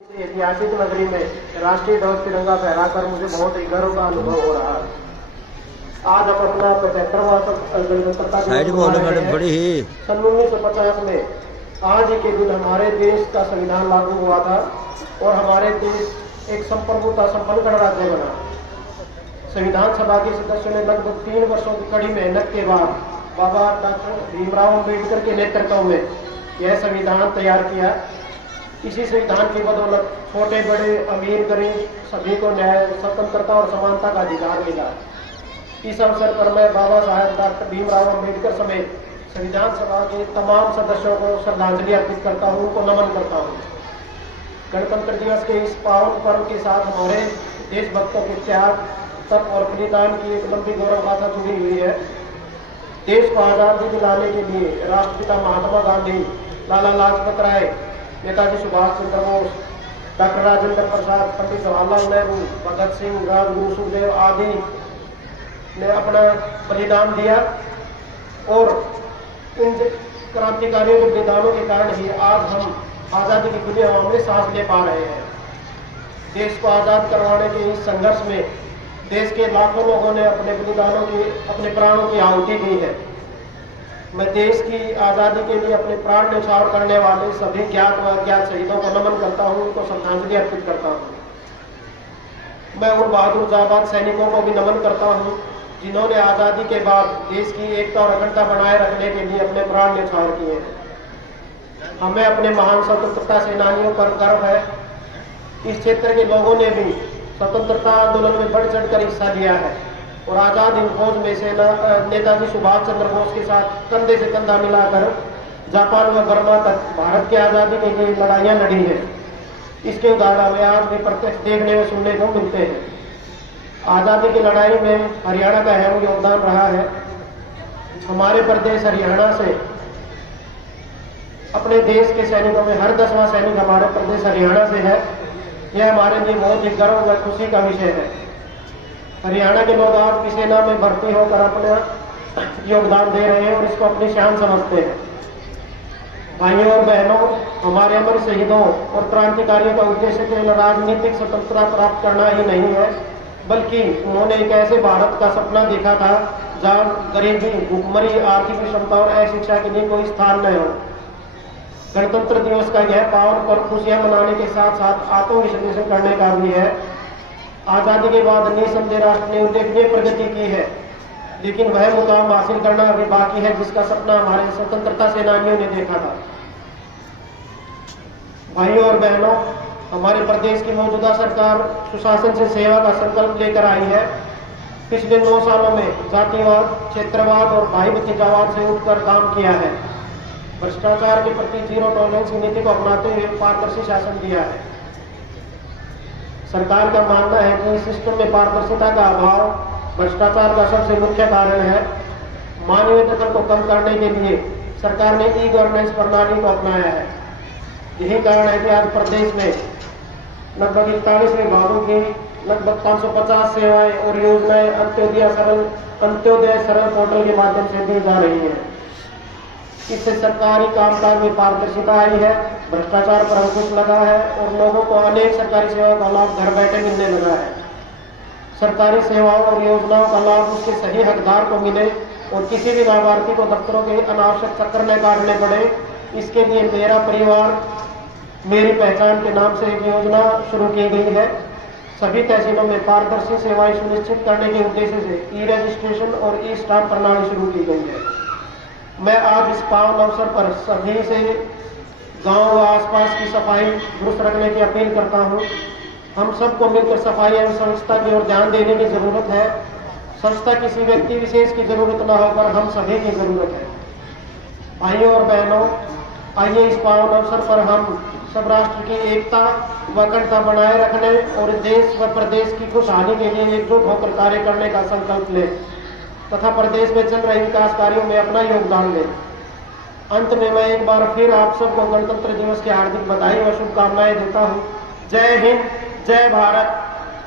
ऐतिहासिक नगरी में राष्ट्रीय ध्वज तिरंगा फहराकर मुझे बहुत ही गर्व का अनुभव हो रहा है। आज हम अपना 75वां गणतंत्रता दिवस बड़ी ही सन 1950 में आज ही के दिन हमारे देश का संविधान लागू हुआ था और हमारे देश एक संप्रभुता संपन्न गणराज्य बना। संविधान सभा के सदस्यों ने लगभग 3 वर्षों की कड़ी मेहनत के बाद बाबा डॉक्टर भीमराव अम्बेडकर के नेतृत्व में यह संविधान तैयार किया। इसी संविधान की बदौलत छोटे बड़े अमीर गरीब सभी को न्याय, स्वतंत्रता और समानता का अधिकार मिला। इस अवसर पर मैं बाबा साहेब डॉक्टर भीमराव अम्बेडकर समेत संविधान सभा के तमाम सदस्यों को श्रद्धांजलि अर्पित करता हूँ, उनको नमन करता हूँ। गणतंत्र दिवस के इस पावन पर्व के साथ हमारे देशभक्तों के त्याग, तप और बलिदान की एक लंबी गौरव गाथा जुड़ी हुई है। देश को आजादी दिलाने के लिए राष्ट्रपिता महात्मा गांधी, लाला लाजपत राय, नेताजी सुभाष चंद्र बोस, डॉक्टर राजेंद्र प्रसाद, पंडित जवाहरलाल नेहरू, भगत सिंह, राजगुरु सुखदेव आदि ने अपना बलिदान दिया और इन क्रांतिकारियों के बलिदानों के कारण ही आज हम आज़ादी की खुली हवा में सांस ले पा रहे हैं। देश को आज़ाद करवाने के इस संघर्ष में देश के लाखों लोगों ने अपने बलिदानों की, अपने प्राणों की आहुति दी है। मैं देश की आज़ादी के लिए अपने प्राण न्यौछावर करने वाले सभी ज्ञात व अज्ञात शहीदों को नमन करता हूँ, उनको श्रद्धांजलि अर्पित करता हूँ। मैं उन बहादुर जाबाज सैनिकों को भी नमन करता हूँ जिन्होंने आज़ादी के बाद देश की एकता और अखंडता बनाए रखने के लिए अपने प्राण न्यौछावर किए हैं। हमें अपने महान स्वतंत्रता सेनानियों पर गर्व है। इस क्षेत्र के लोगों ने भी स्वतंत्रता आंदोलन में बढ़ चढ़कर हिस्सा लिया है और आज़ाद हिंद फौज में से नेताजी सुभाष चंद्र बोस के साथ कंधे से कंधा मिलाकर जापान व बर्मा तक भारत की आज़ादी के लिए लड़ाइयाँ लड़ी हैं। इसके उदाहरण हमें आज भी प्रत्यक्ष देखने व सुनने को मिलते हैं। आज़ादी की लड़ाई में हरियाणा का अहम योगदान रहा है। हमारे प्रदेश हरियाणा से अपने देश के सैनिकों में हर 10वां सैनिक हमारे प्रदेश हरियाणा से है। यह हमारे लिए बहुत ही गर्व व खुशी का विषय है। हरियाणा के लोग आज भी सेना में भर्ती होकर अपना योगदान दे रहे हैं और इसको अपनी शान समझते हैं। भाइयों और बहनों, हमारे अमर शहीदों और क्रांतिकारियों का उद्देश्य केवल राजनीतिक स्वतंत्रता प्राप्त करना ही नहीं है, बल्कि उन्होंने एक ऐसे भारत का सपना देखा था जहाँ गरीबी, भूखमरी, आर्थिक विषमता और अशिक्षा के लिए कोई स्थान न हो। गणतंत्र दिवस का यह पावन पर्व खुशियां मनाने के साथ साथ आत्मविश्लेषण करने का भी है। आज़ादी के बाद निसंदेह राष्ट्र ने उल्लेखनीय प्रगति की है, लेकिन वह मुकाम हासिल करना अभी बाकी है जिसका सपना हमारे स्वतंत्रता सेनानियों ने देखा था। भाइयों और बहनों, हमारे प्रदेश की मौजूदा सरकार सुशासन से सेवा का संकल्प लेकर आई है। पिछले 9 सालों में जातिवाद, क्षेत्रवाद और भाई भतीजावाद से उठकर काम किया है। भ्रष्टाचार के प्रति जीरो टॉलरेंस की नीति को अपनाते हुए पारदर्शी शासन दिया है। सरकार का मानना है कि सिस्टम में पारदर्शिता का अभाव भ्रष्टाचार का सबसे मुख्य कारण है। मानवीय दखल को कम करने के लिए सरकार ने ई गवर्नेंस प्रणाली को अपनाया है। यही कारण है कि आज प्रदेश में लगभग 41 विभागों की लगभग 550 सेवाएं और योजनाएं अंत्योदय सरल पोर्टल के माध्यम से दी जा रही है। इससे सरकारी कामकाज में पारदर्शिता आई है, भ्रष्टाचार पर अंकुश लगा है और लोगों को अनेक सरकारी सेवाओं का लाभ घर बैठे मिलने लगा है। सरकारी सेवाओं और योजनाओं का लाभ उसके सही हकदार को मिले और किसी भी लाभार्थी को दफ्तरों के अनावश्यक चक्कर न काटने पड़े, इसके लिए मेरा परिवार मेरी पहचान के नाम से एक योजना शुरू की गई है। सभी तहसीलों में पारदर्शी सेवाएं सुनिश्चित करने के उद्देश्य से ई रजिस्ट्रेशन और ई स्टाम्प प्रणाली शुरू की गई है। मैं आज इस पावन अवसर पर सभी से गांव व आसपास की सफाई दुरुस्त रखने की अपील करता हूं। हम सबको मिलकर सफाई एवं स्वच्छता की ओर ध्यान देने की जरूरत है। स्वच्छता किसी व्यक्ति विशेष की जरूरत न होकर हम सभी की जरूरत है। भाइयों और बहनों, आइए इस पावन अवसर पर हम सब राष्ट्र की एकता व अखंडता बनाए रखने और देश व प्रदेश की खुशहाली के लिए एकजुट होकर कार्य करने का संकल्प लें तथा प्रदेश में चल रहे विकास कार्यों में अपना योगदान दें। अंत में मैं एक बार फिर आप सबको गणतंत्र दिवस की हार्दिक बधाई व शुभकामनाएं देता हूँ। जय हिंद, जय भारत।